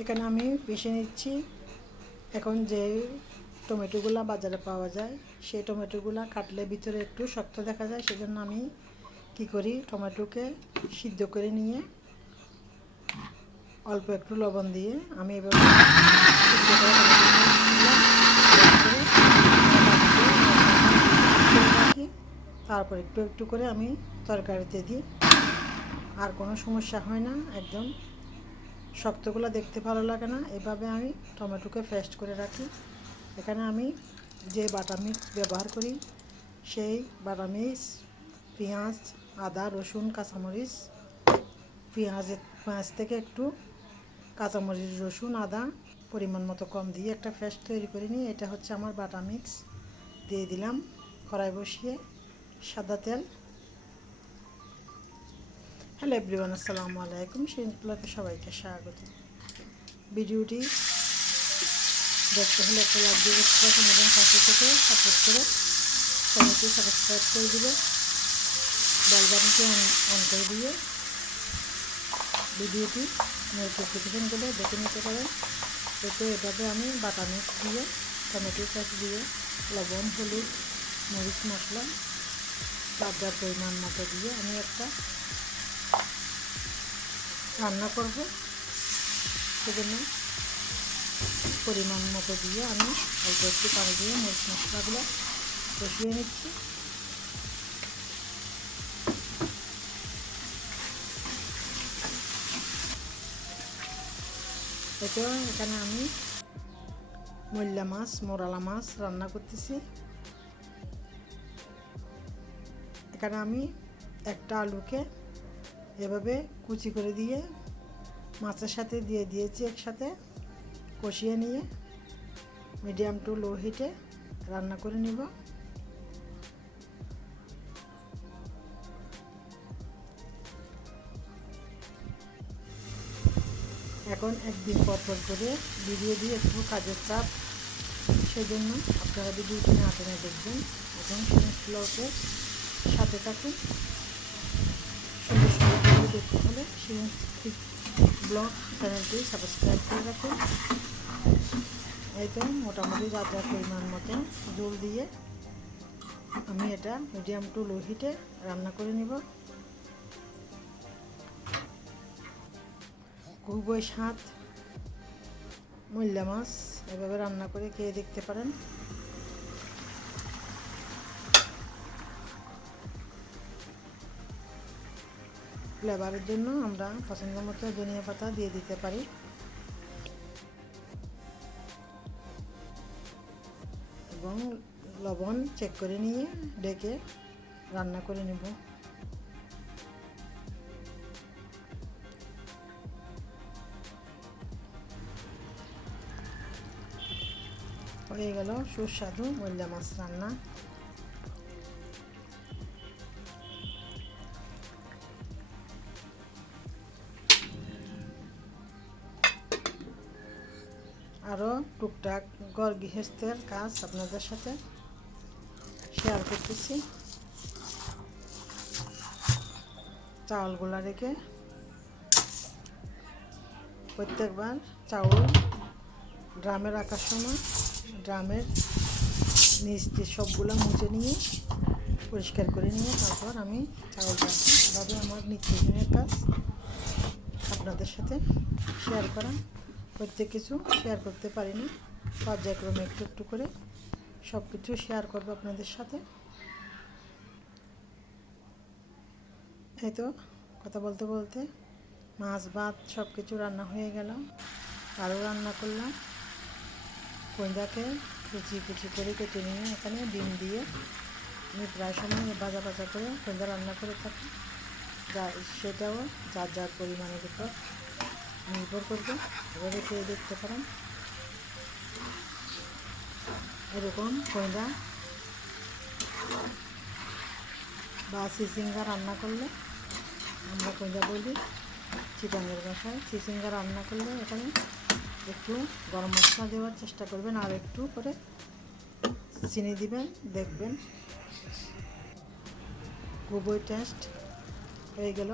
এখানে আমি পিষে নিচ্ছি। এখন যে টমেটোগুলো বাজারে পাওয়া যায় সেই টমেটোগুলো কাটলে ভিতরে একটু শক্ত দেখা যায়, সেজন্য আমি কি করি, টমেটোকে সিদ্ধ করে নিয়ে অল্প একটু লবণ দিয়ে আমি এভাবে সিদ্ধ করে রাখি। তারপর একটু একটু করে আমি তরকারিতে দিই, আর কোনো সমস্যা হয় না। একদম শক্তগুলো দেখতে ভালো লাগে না। এভাবে আমি টমেটোকে পেস্ট করে রাখি। এখানে আমি যে বাটা মিক্স ব্যবহার করি সেই বাটা মিক্স পেঁয়াজ, আদা, রসুন, কাঁচামরিচ, পেঁয়াজ থেকে একটু কাঁচামরিচ, রসুন, আদা পরিমাণ মতো কম দিয়ে একটা পেস্ট তৈরি করে নিই। এটা হচ্ছে আমার বাটা মিক্স। দিয়ে দিলাম কড়াই বসিয়ে সাদা তেল। হ্যালো এভরিওয়ান, আসসালামু আলাইকুম। শিরিনপুলাতে সবাইকে স্বাগত। ভিডিওটি দেখতে হলে একটা লাইক দিয়ে দেখতে পাবেন এবং পাশে থেকে সাপোর্ট করে চ্যানেলটি সাবস্ক্রাইব করে দিবে, বেল বাটনটি অন করে দিয়ে ভিডিওটি নোটিফিকেশনগুলো দেখে নিতে পারেন। এতে এভাবে আমি বাটা মিক্স দিয়ে, টমেটো সস দিয়ে, লবণ, হলুদ, মরিচ মশলা যার পরিমাণ মতো দিয়ে আমি একটা রান্না করব। সেজন্য পরিমাণ মতো দিয়ে আমি অল্প একটু পানি দিয়ে মরিচ মশলাগুলো কষিয়ে নিচ্ছি। এতেও এখানে আমি মোরালা মাছ রান্না করতেছি। এখানে আমি একটা আলুকে এভাবে কুচি করে দিয়ে মাছের সাথে দিয়ে দিয়েছি, একসাথে কষিয়ে নিয়ে মিডিয়াম টু লো হিটে রান্না করে নিব। এখন একদিন পর করে ভিডিও দিয়ে একটু কাজের চাপ, সেজন্য আপনারা ভিডিওটি না টেনে দেখবেন এবং ব্লগে সাথে থাকুন। সুন্দর সুন্দর ভিডিও দেখতে হলে ব্লগ চ্যানেলটি সাবস্ক্রাইব করে রাখুন। এই তো মোটামুটি যা পরিমাণ মতো জল দিয়ে আমি এটা মিডিয়াম টু লো হিটে রান্না করে নিব। খুবই স্বাদ মূল্যা মাছ, এভাবে রান্না করে খেয়ে দেখতে পারেন। ফ্লেভারের জন্য আমরা পছন্দ মতো ধনিয়া পাতা দিয়ে দিতে পারি। এবং লবণ চেক করে নিয়ে ডেকে রান্না করে নেব। হয়ে গেল সুস্বাদু মূল্যা মাছ রান্না। আরও টুকটাক ঘর গৃহস্থের কাজ আপনাদের সাথে শেয়ার করতেছি। চাউলগুলা রেখে প্রত্যেকবার চাউল ড্রামে রাখার সময় ড্রামের নিচটি সবগুলো মুছে নিয়ে পরিষ্কার করে নিয়ে তারপর আমি চাউল রাখি। এভাবে আমার নিত্যদিনের কাজ আপনাদের সাথে শেয়ার করা। প্রত্যেক কিছু শেয়ার করতে পারি না, পর্যায়ক্রমে একটু একটু করে সব কিছু শেয়ার করবো আপনাদের সাথে। এই তো কথা বলতে বলতে মাছ ভাত সব কিছু রান্না হয়ে গেল। আরও রান্না করলাম কইদাকে কুচি কুচি করে কেটে নিয়ে এখানে ডিম দিয়ে আমি প্রায় সময় ভাজা করে কইদা রান্না করে থাকি। সেটাও যার পরিমাণের উপর নির্ভর করবে। এভাবে খেয়ে দেখতে পারেন। এরকম কইদা বা চিচিঙ্গা রান্না করলে, আমরা কইদা বলি চিটাঙ্গের ভাষায়, চিচিঙ্গা রান্না করলে এখানে একটু গরম মশলা দেওয়ার চেষ্টা করবেন, আর একটু করে চিনি দিবেন, দেখবেন খুবই টেস্ট হয়ে গেল।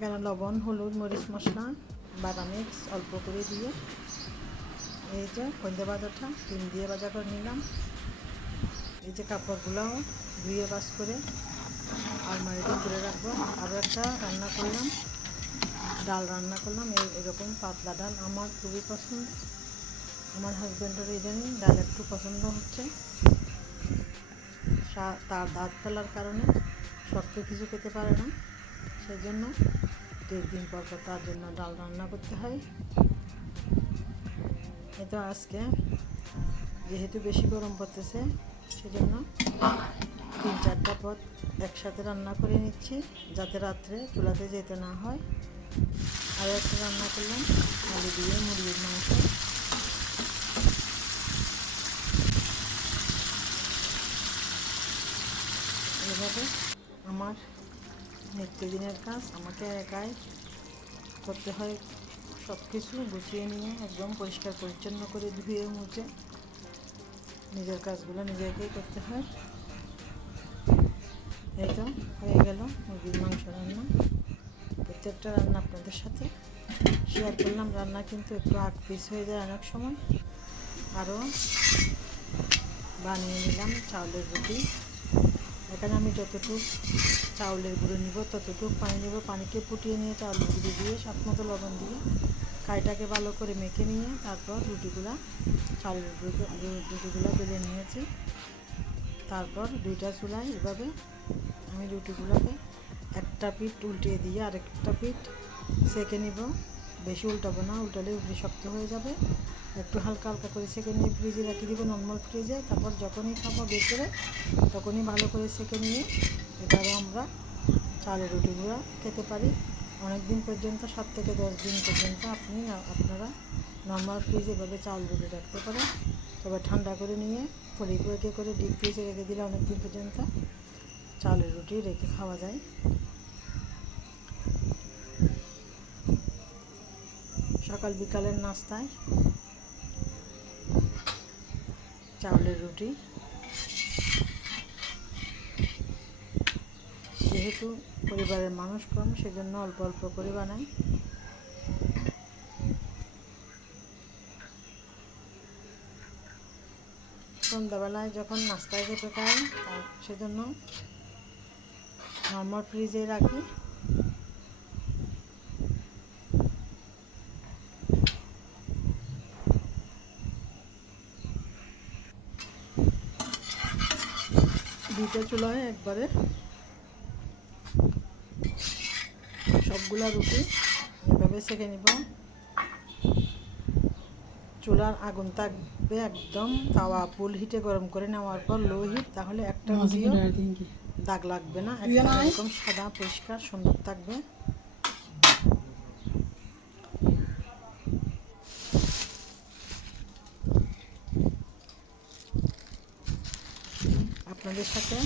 এখানে লবণ, হলুদ, মরিচ মশলা, বাটা মিক্স অল্প করে দিয়ে এই যে সন্ধে ভাজাটা ডিম দিয়ে ভাজা করে নিলাম। এই যে কাপড়গুলোও ধুয়ে বাস করে আলমারিতে তুলে রাখবো। আরও একটা রান্না করলাম, ডাল রান্না করলাম। এরকম পাতলা ডাল আমার খুবই পছন্দ। আমার হাজব্যান্ডের ইদানিং ডাল একটু পছন্দ হচ্ছে। তার দাঁত ফেলার কারণে শক্ত কিছু খেতে পারে না, সেজন্য 2 দিন পর পর তার জন্য ডাল রান্না করতে হয়। তো আজকে যেহেতু বেশি গরম পড়তেছে, সেজন্য 3-4টা পদ একসাথে রান্না করে নিচ্ছি, যাতে রাত্রে চুলাতে যেতে না হয়। আরও একটা রান্না করলাম আলু দিয়ে মুরগির মাংস। এভাবে আমার নিত্যদিনের কাজ আমাকে একাই করতে হয়। সব কিছু গুছিয়ে নিয়ে একদম পরিষ্কার পরিচ্ছন্ন করে ধুয়ে মুছে নিজের কাজগুলো নিজেকেই করতে হয়। এই তো হয়ে গেল মুরগির মাংস রান্না। প্রত্যেকটা রান্না আপনাদের সাথে শেয়ার করলাম। রান্না কিন্তু একটু আগ পিস হয়ে যায় অনেক সময়। আরও বানিয়ে নিলাম চাউলের রুটি। এখানে আমি যতটুকু চাউলের গুঁড়ো নিব ততটুকু পানি নেব। পানিকে ফুটিয়ে নিয়ে চাউলের গুঁড়ো দিয়ে স্বাদ মতো লবণ দিয়ে কাইটাকে ভালো করে মেখে নিয়ে তারপর চাউলের রুটিগুলো বেলে নিয়েছি। তারপর 2টা চুলায় এভাবে আমি রুটিগুলোকে একটা পিঠ উল্টিয়ে দিয়ে আরেকটা পিঠ সেঁকে নিব। বেশি উল্টাবো না, উল্টালে রুটি শক্ত হয়ে যাবে। একটু হালকা হালকা করে সেঁকে নিয়ে ফ্রিজে রেখে দিব, নর্মাল ফ্রিজে। তারপর যখনই খাবো বের করে তখনই ভালো করে সেঁকে নিয়ে এবারে আমরা চালের রুটিগুলো খেতে পারি অনেক দিন পর্যন্ত। 7 থেকে 10 দিন পর্যন্ত আপনারা নর্মাল ফ্রিজে এভাবে চাল রুটি রাখতে পারেন। তবে ঠান্ডা করে নিয়ে পরিপেকে করে ডিপ ফ্রিজে রেখে দিলে অনেক দিন পর্যন্ত চালের রুটি রেখে খাওয়া যায়। সকাল বিকালের নাস্তায় চাউলের রুটি। যেহেতু পরিবারের মানুষ কম, সেজন্য অল্প অল্প করে বানাই। সন্ধ্যাবেলায় যখন নাস্তায় খেতে খাই সেজন্য নর্মাল ফ্রিজে রাখি। দুইটা চুলায় একবারে সবগুলা রুটি এভাবে সেঁকে নিব। চুলার আগুন থাকবে একদম তাওয়া ফুল হিটে গরম করে নেওয়ার পর লো হিট, তাহলে একটা রুটিও দাগ লাগবে না, একদম সাদা পরিষ্কার সুন্দর থাকবে। আপনাদের সাথে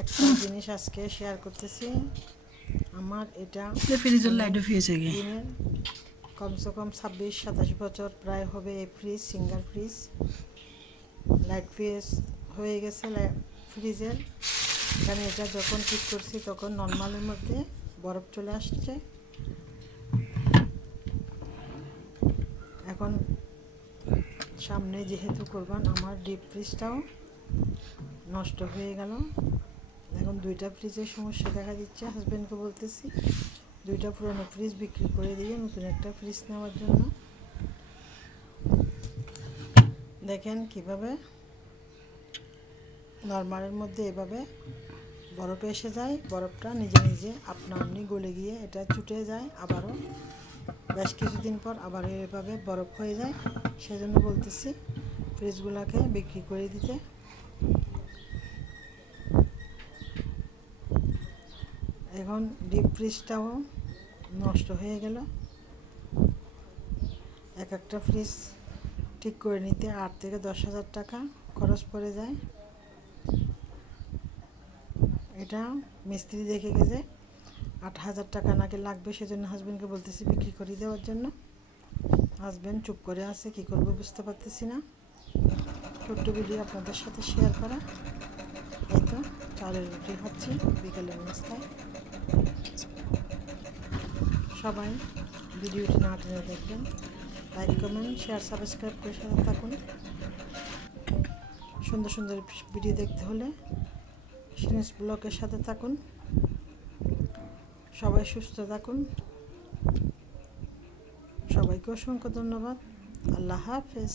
একটা জিনিস আজকে শেয়ার করতেছি। আমার এটা ফ্রিজের লাইট ফিয়েছে দিনের কমসে কম 26-27 বছর প্রায় হবে এই fridge, singer fridge. Light fuse হয়ে গেছে ফ্রিজের। এখানে এটা যখন ঠিক করছি তখন নর্মালের মধ্যে বরফ চলে আসছে। এখন সামনে যেহেতু করবেন, আমার ডিপ ফ্রিজটাও নষ্ট হয়ে গেল। এখন 2টা ফ্রিজের সমস্যা দেখা দিচ্ছে। হাজব্যান্ডকে বলতেছি 2টা পুরনো ফ্রিজ বিক্রি করে দিয়ে নতুন একটা ফ্রিজ নেওয়ার জন্য। দেখেন কিভাবে নর্মালের মধ্যে এভাবে বরফ এসে যায়, বরফটা নিজে নিজে আপনি গলে গিয়ে এটা ছুটে যায়। আবারও বেশ কিছুদিন পর আবার এভাবে বরফ হয়ে যায়। সেজন্য বলতেছি ফ্রিজগুলোকে বিক্রি করে দিতে। এখন ডিপ ফ্রিজটাও নষ্ট হয়ে গেল। একটা ফ্রিজ ঠিক করে নিতে 8 থেকে 10,000 টাকা খরচ পড়ে যায়। এটা মিস্ত্রি দেখে গেছে 8,000 টাকা নাকি লাগবে, সেজন্য হাজব্যান্ডকে বলতেছি বিক্রি করে দেওয়ার জন্য। হাজব্যান্ড চুপ করে আছে, কী করবো বুঝতে পারতেছি না। ছোট্ট ভিডিও আপনাদের সাথে শেয়ার করা। এই তো চালের রুটি হচ্ছে বিকেলের নাস্তায়। সবাই ভিডিওটি না টেনে দেখবেন। লাইক, কমেন্ট, শেয়ার, সাবস্ক্রাইব করে সাথে থাকুন। সুন্দর সুন্দর ভিডিও দেখতে হলে সিনেস ব্লগের সাথে থাকুন। সবাই সুস্থ থাকুন। সবাইকে অসংখ্য ধন্যবাদ। আল্লাহ হাফেজ।